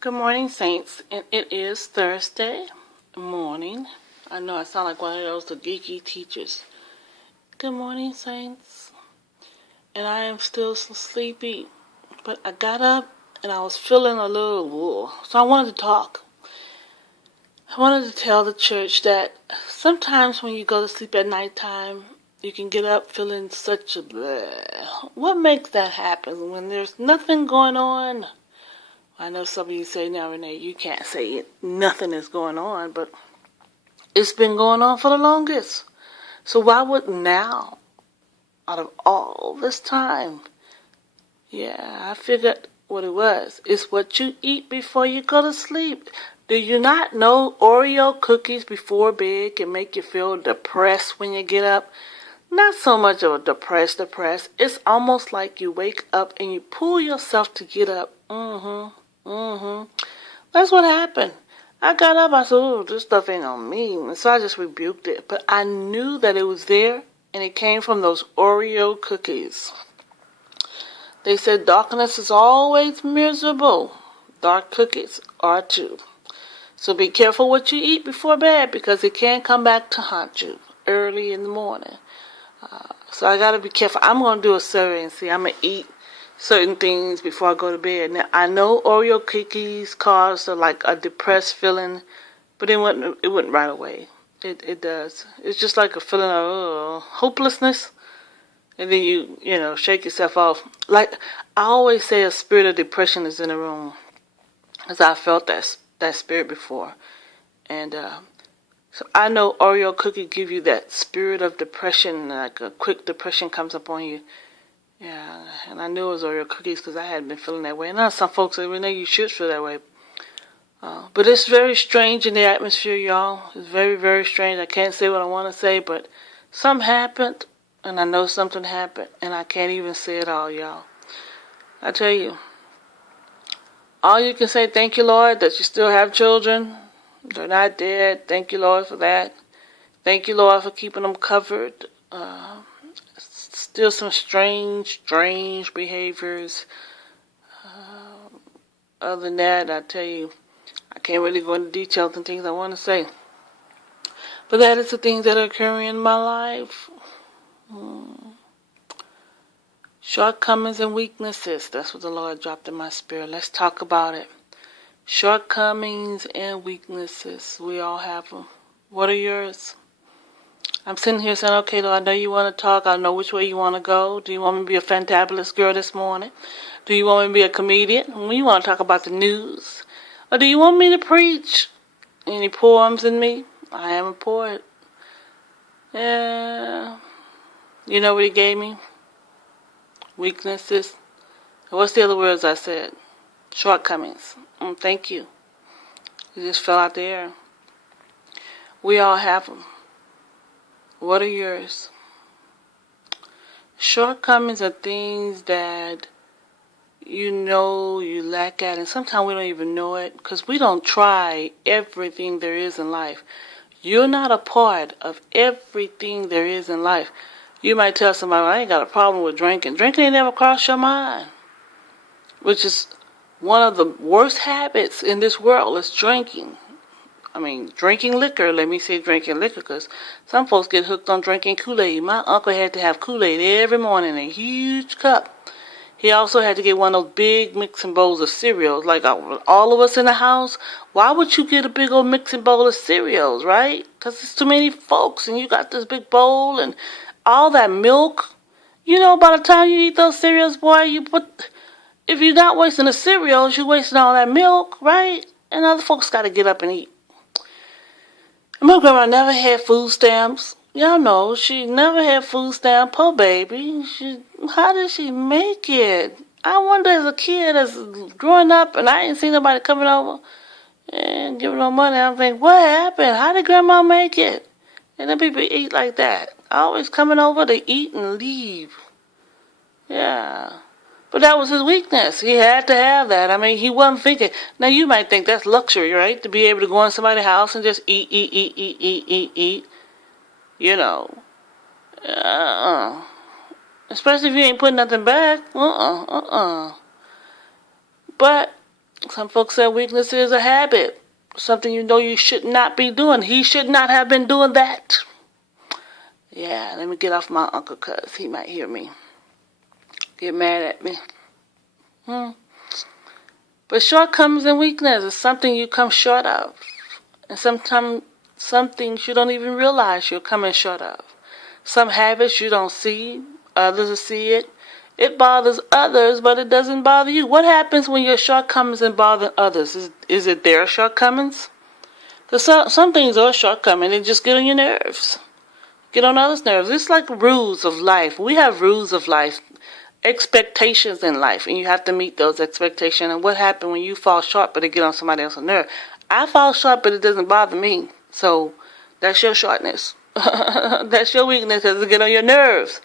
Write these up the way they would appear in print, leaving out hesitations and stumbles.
Good morning, Saints, and it is Thursday morning. I know I sound like one of those the geeky teachers. Good morning, Saints, and I am still so sleepy, but I got up and I was feeling a little wool, so I wanted to talk. I wanted to tell the church that sometimes when you go to sleep at nighttime, you can get up feeling such a bleh. What makes that happen when there's nothing going on? I know some of you say now, Renee, you can't say it. Nothing is going on, but it's been going on for the longest. So why would now, out of all this time? Yeah, I figured what it was. It's what you eat before you go to sleep. Do you not know Oreo cookies before bed can make you feel depressed when you get up? Not so much of a depressed. It's almost like you wake up and you pull yourself to get up. That's what happened. I got up, I said, oh, this stuff ain't on me. And so I just rebuked it. But I knew that it was there, and it came from those Oreo cookies. They said darkness is always miserable. Dark cookies are too. So be careful what you eat before bed, because it can come back to haunt you early in the morning. So I got to be careful. I'm going to do a survey and see. I'm going to eat certain things before I go to bed. Now, I know Oreo cookies cause like a depressed feeling, but it wouldn't right away. It does. It's just like a feeling of hopelessness, and then you shake yourself off. Like I always say, a spirit of depression is in the room, because I felt that spirit before, and so I know Oreo cookies give you that spirit of depression, like a quick depression comes upon you. Yeah, and I knew it was Oreo cookies because I hadn't been feeling that way. And now some folks say, Renee, you should feel that way. But it's very strange in the atmosphere, y'all. It's very, very strange. I can't say what I want to say, but something happened, and I know something happened, and I can't even say it all, y'all. I tell you, all you can say, thank you, Lord, that you still have children. They're not dead. Thank you, Lord, for that. Thank you, Lord, for keeping them covered. Still some strange behaviors. Other than that, I tell you, I can't really go into details and things I want to say. But that is the things that are occurring in my life. Shortcomings and weaknesses. That's what the Lord dropped in my spirit. Let's talk about it. Shortcomings and weaknesses. We all have them. What are yours? I'm sitting here saying, okay, Lord, I know you want to talk. I know which way you want to go. Do you want me to be a fantabulous girl this morning? Do you want me to be a comedian? You want to talk about the news? Or do you want me to preach? Any poems in me? I am a poet. Yeah. You know what he gave me? Weaknesses. What's the other words I said? Shortcomings. Thank you. It just fell out the air. We all have them. What are yours? Shortcomings are things that you know you lack at, and sometimes we don't even know it because we don't try everything there is in life. You're not a part of everything there is in life. You might tell somebody, well, I ain't got a problem with drinking. Drinking ain't never crossed your mind, which is one of the worst habits in this world is drinking. I mean, drinking liquor, let me say drinking liquor, because some folks get hooked on drinking Kool-Aid. My uncle had to have Kool-Aid every morning in a huge cup. He also had to get one of those big mixing bowls of cereals. Like all of us in the house, why would you get a big old mixing bowl of cereals, right? Because it's too many folks, and you got this big bowl and all that milk. You know, by the time you eat those cereals, boy, if you're not wasting the cereals, you're wasting all that milk, right? And other folks got to get up and eat. My grandma never had food stamps. Y'all know, she never had food stamp. Poor baby. How did she make it? I wonder as a kid, as growing up, and I ain't seen nobody coming over and giving her money. I'm thinking, what happened? How did grandma make it? And then people eat like that. Always coming over to eat and leave. Yeah. But that was his weakness. He had to have that. I mean, he wasn't thinking. Now, you might think that's luxury, right? To be able to go in somebody's house and just eat. You know. Especially if you ain't putting nothing back. But Some folks say weakness is a habit, something you know you should not be doing. He should not have been doing that. Yeah, let me get off my uncle because he might hear me. Get mad at me. But shortcomings and weakness is something you come short of. And sometimes some things you don't even realize you're coming short of. Some habits you don't see, others will see it. It bothers others, but it doesn't bother you. What happens when your shortcomings and bother others? Is it their shortcomings? Because some things are shortcomings, they just get on your nerves. Get on others' nerves. It's like rules of life. We have rules of life, expectations in life, and you have to meet those expectations. And what happens when you fall short, but it get on somebody else's nerve? I fall short, but it doesn't bother me. So that's your shortness. That's your weakness, because it get on your nerves.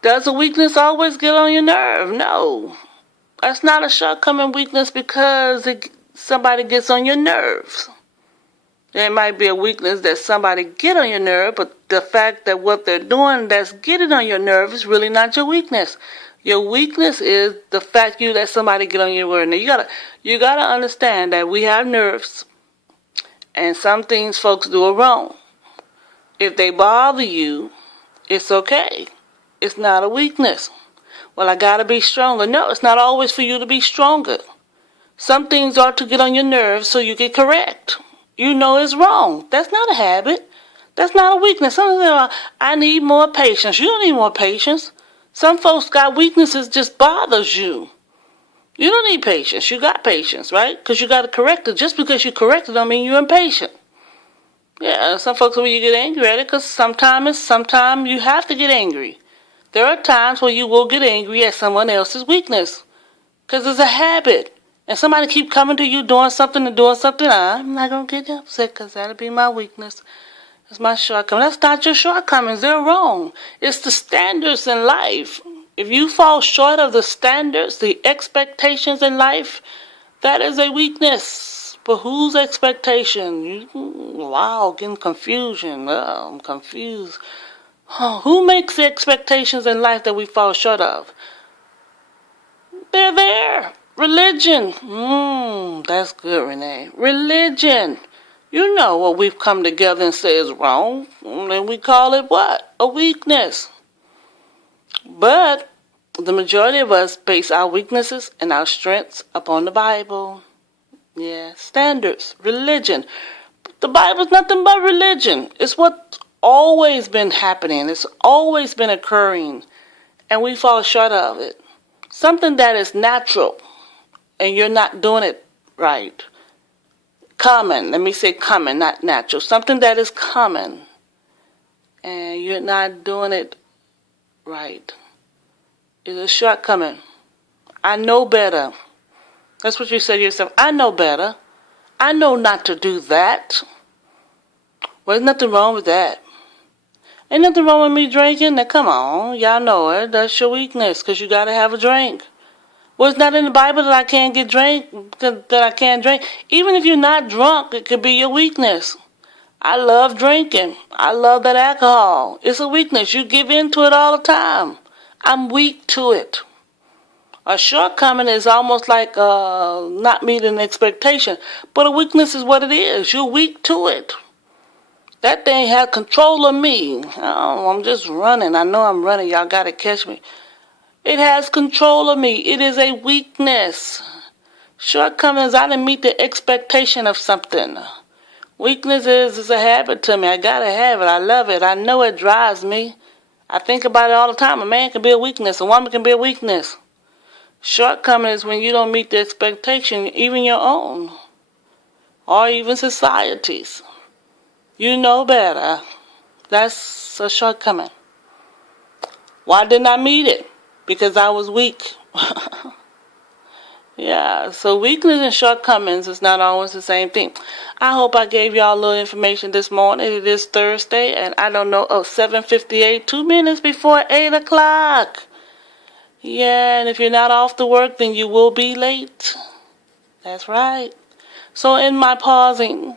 Does a weakness always get on your nerve? No. That's not a shortcoming weakness because somebody gets on your nerves. It might be a weakness that somebody get on your nerve, but the fact that what they're doing that's getting on your nerve is really not your weakness. Your weakness is the fact you let somebody get on your nerve. Now you gotta understand that we have nerves, and some things folks do are wrong. If they bother you, it's okay. It's not a weakness. Well, I gotta be stronger. No, it's not always for you to be stronger. Some things are to get on your nerves so you can correct. You know it's wrong. That's not a habit. That's not a weakness. Some say, I need more patience. You don't need more patience. Some folks got weaknesses just bothers you. You don't need patience. You got patience, right? Because you got to correct it. Just because you correct it don't mean you're impatient. Yeah, some folks when you get angry at it, because sometimes you have to get angry. There are times where you will get angry at someone else's weakness because it's a habit. And somebody keep coming to you doing something, I'm not going to get upset because that'll be my weakness. It's my shortcoming. That's not your shortcomings. They're wrong. It's the standards in life. If you fall short of the standards, the expectations in life, that is a weakness. But whose expectation? Wow, getting confusion. I'm confused. Who makes the expectations in life that we fall short of? They're there. Religion. That's good, Renee. Religion. You know what we've come together and say is wrong. And we call it what? A weakness. But the majority of us base our weaknesses and our strengths upon the Bible. Yeah, standards, religion. The Bible's nothing but religion. It's what's always been happening. It's always been occurring. And we fall short of it. Something that is natural and you're not doing it right. Common. Let me say common, not natural. Something that is common and you're not doing it right is a shortcoming. I know better. That's what you say to yourself. I know better. I know not to do that. Well, there's nothing wrong with that. Ain't nothing wrong with me drinking. Now, come on. Y'all know it. That's your weakness because you got to have a drink. Well, it's not in the Bible that I can't get drink, that I can't drink. Even if you're not drunk, it could be your weakness. I love drinking. I love that alcohol. It's a weakness. You give in to it all the time. I'm weak to it. A shortcoming is almost like not meeting an expectation. But a weakness is what it is. You're weak to it. That thing has control of me. Oh, I'm just running. I know I'm running. Y'all got to catch me. It has control of me. It is a weakness. Shortcomings, I didn't meet the expectation of something. Weakness is a habit to me. I got to have it. I love it. I know it drives me. I think about it all the time. A man can be a weakness. A woman can be a weakness. Shortcoming is when you don't meet the expectation, even your own, or even society's. You know better. That's a shortcoming. Why didn't I meet it? Because I was weak. Yeah, so weakness and shortcomings is not always the same thing. I hope I gave y'all a little information this morning. It is Thursday, and I don't know, 7:58, 2 minutes before 8 o'clock. Yeah, and if you're not off to work, then you will be late. That's right. So in my pausing,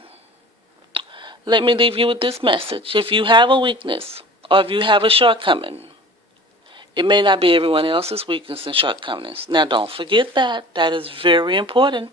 let me leave you with this message. If you have a weakness or if you have a shortcoming, It may not be everyone else's weakness and shortcomings. Now, don't forget that. That is very important.